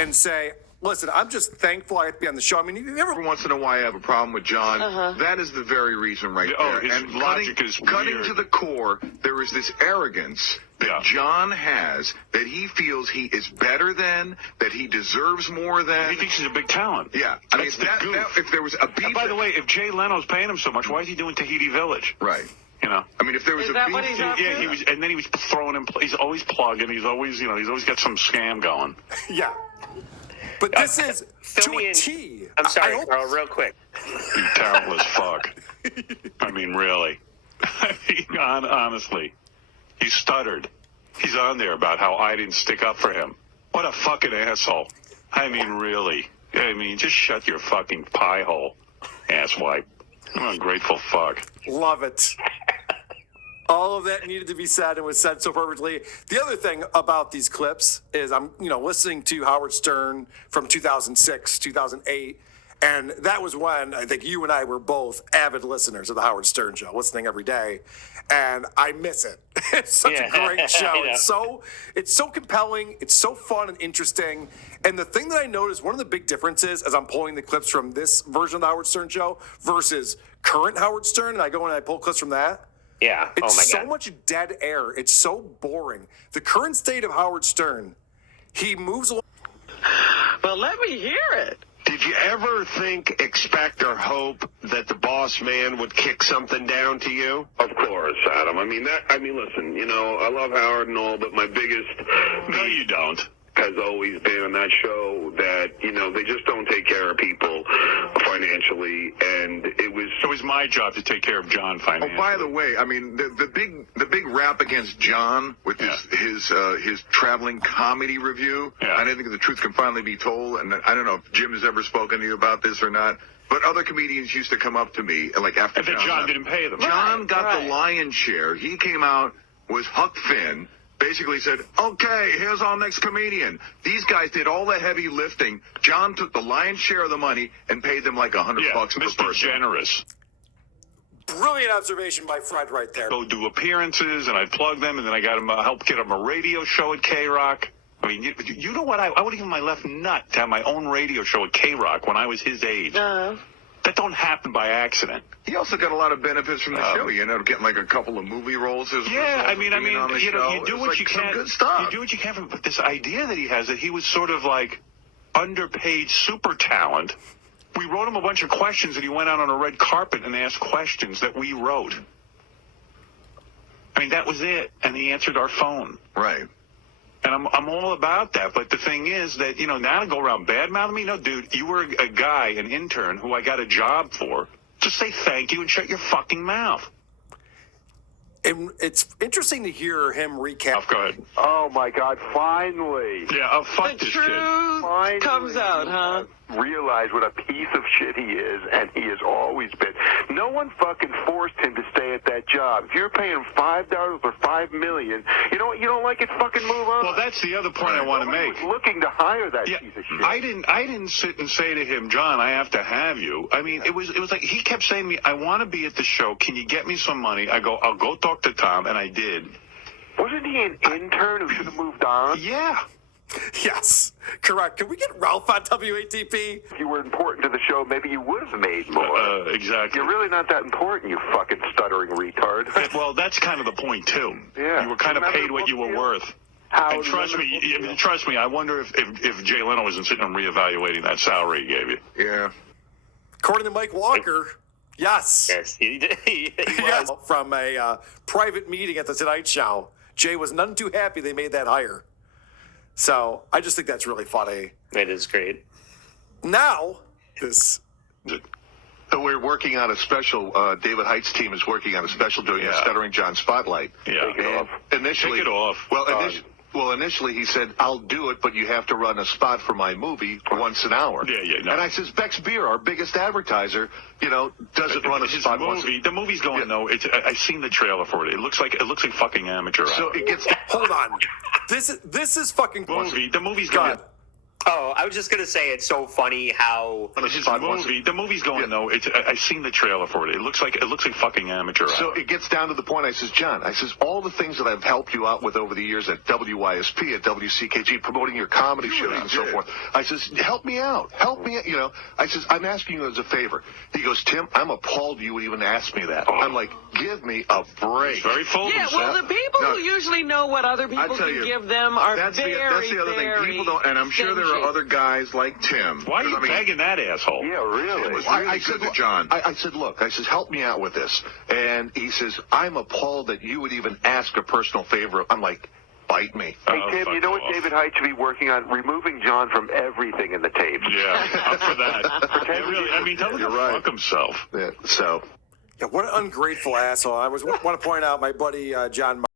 and say, listen, I'm just thankful I have to be on the show. I mean, every once in a while I have a problem with John. That is the very reason right there. His and logic is cutting weird. to the core, there is this arrogance that John has, that he feels he is better than, that he deserves more than. He thinks he's a big talent. Yeah. I mean, if there was a beef... And by the way, if Jay Leno's paying him so much, why is he doing Tahiti Village? Right. You know, I mean, if there was is a that beef... what he's up to? Yeah, he was, and then he was throwing him. He's always plugging. He's always got some scam going. Yeah. But this is to a T. I'm sorry, Carl, real quick. He's terrible as fuck. I mean, really. I mean, honestly, he stuttered. He's on there about how I didn't stick up for him. What a fucking asshole. I mean, really. I mean, just shut your fucking pie hole, asswipe. I'm an ungrateful fuck. Love it. All of that needed to be said and was said so perfectly. The other thing about these clips is I'm, listening to Howard Stern from 2006, 2008, and that was when I think you and I were both avid listeners of the Howard Stern show, listening every day, and I miss it. It's such a great show. It's so compelling. It's so fun and interesting. And the thing that I noticed, one of the big differences as I'm pulling the clips from this version of the Howard Stern show versus current Howard Stern, and I go and I pull clips from that. Yeah. It's so much dead air. It's so boring. The current state of Howard Stern, he moves along. Well, let me hear it. Did you ever expect, or hope that the boss man would kick something down to you? Of course, Adam. Listen, I love Howard and all, but my biggest... No, you don't. Has always been on that show that, they just don't take care of people financially, and it was my job to take care of John financially. Oh, by the way, I mean, the big rap against John with his traveling comedy review, and I think the truth can finally be told, and I don't know if Jim has ever spoken to you about this or not, but other comedians used to come up to me, like after John didn't pay them. John got the lion's share. He came out, was Huck Finn, basically said, okay, here's our next comedian. These guys did all the heavy lifting. John took the lion's share of the money and paid them like $100 per person. Mr. Generous. Brilliant observation by Fred right there. Go do appearances, and I'd plug them, and then I got him help get him a radio show at K-Rock. I mean, you know what? I would have given my left nut to have my own radio show at K-Rock when I was his age. That don't happen by accident. He also got a lot of benefits from the show. You ended up getting like a couple of movie roles. You do what you can. Good stuff. You do what you can. But this idea that he has, that he was sort of like underpaid super talent. We wrote him a bunch of questions, and he went out on a red carpet and asked questions that we wrote. I mean, that was it, and he answered our phone. Right. And I'm all about that. But the thing is that, now to go around bad-mouthing me, no, dude, you were a guy, an intern, who I got a job for. Just say thank you and shut your fucking mouth. And it's interesting to hear him recap. Go ahead. Oh, my God, finally. Yeah, fuck the this truth kid. Finally, comes out, huh? Realize what a piece of shit he is, and he has always been. No one fucking forced him to stay at that job. If you're paying him $5 or $5 million, you know what? You don't like it, fucking move on. Well, that's the other point I want to make. Was looking to hire that piece of shit. I didn't sit and say to him, John, I have to have you. I mean, it was like he kept saying to me, I want to be at the show. Can you get me some money? I go, I'll go talk to Tom, and I did. Wasn't he an intern who should have moved on? Yeah. Yes, correct. Can we get Ralph on WATP? If you were important to the show, maybe you would have made more. Exactly. You're really not that important, you fucking stuttering retard. Well, that's kind of the point, too. Yeah. You were kind of paid what you were worth. And trust me, I wonder if Jay Leno isn't sitting and reevaluating that salary he gave you. Yeah. According to Mike Walker, yes. Yes, he did. He was. Yes. From a private meeting at the Tonight Show, Jay was none too happy they made that hire. So I just think that's really funny. It is great. Now, We're working on a special. David Height's team is working on a special doing a Stuttering John Spotlight. Yeah. Take it off. Initially, Take it off. Well, initially he said, I'll do it, but you have to run a spot for my movie once an hour. Yeah. No. And I says, Beck's Beer, our biggest advertiser, doesn't run a spot once. The movie's going though. I've seen the trailer for it. It looks like fucking amateur. So it gets. hold on. This is fucking movie. The movie's going. Oh, I was just gonna say it's so funny how His movie, the movie's going though. I've seen the trailer for it. It looks like fucking amateur So hour. it gets down to the point. I says, John, all the things that I've helped you out with over the years at WYSP, at WCKG, promoting your comedy shows and so forth. I says, help me out. Help me out. You know, I says, I'm asking you as a favor. He goes, Tim, I'm appalled you would even ask me that. I'm like, give me a break. He's very full of Yeah, himself. well, the people No. who usually know what other people tell can you, give them are That's very, the other very thing. People don't, and I'm sure there are stingy. other guys like Tim. Why are you begging that asshole? Yeah, really. Tim was really good to John. I said, look, I says, help me out with this. And he says, I'm appalled that you would even ask a personal favor. I'm like, bite me. Hey, Oh, Tim, fuck you know what off. David Height should be working on? Removing John from everything in the tapes. Yeah, up for that. Yeah, really, I mean, tell him to You're right. fuck himself. Yeah, so. Yeah, what an ungrateful asshole. I want to point out my buddy John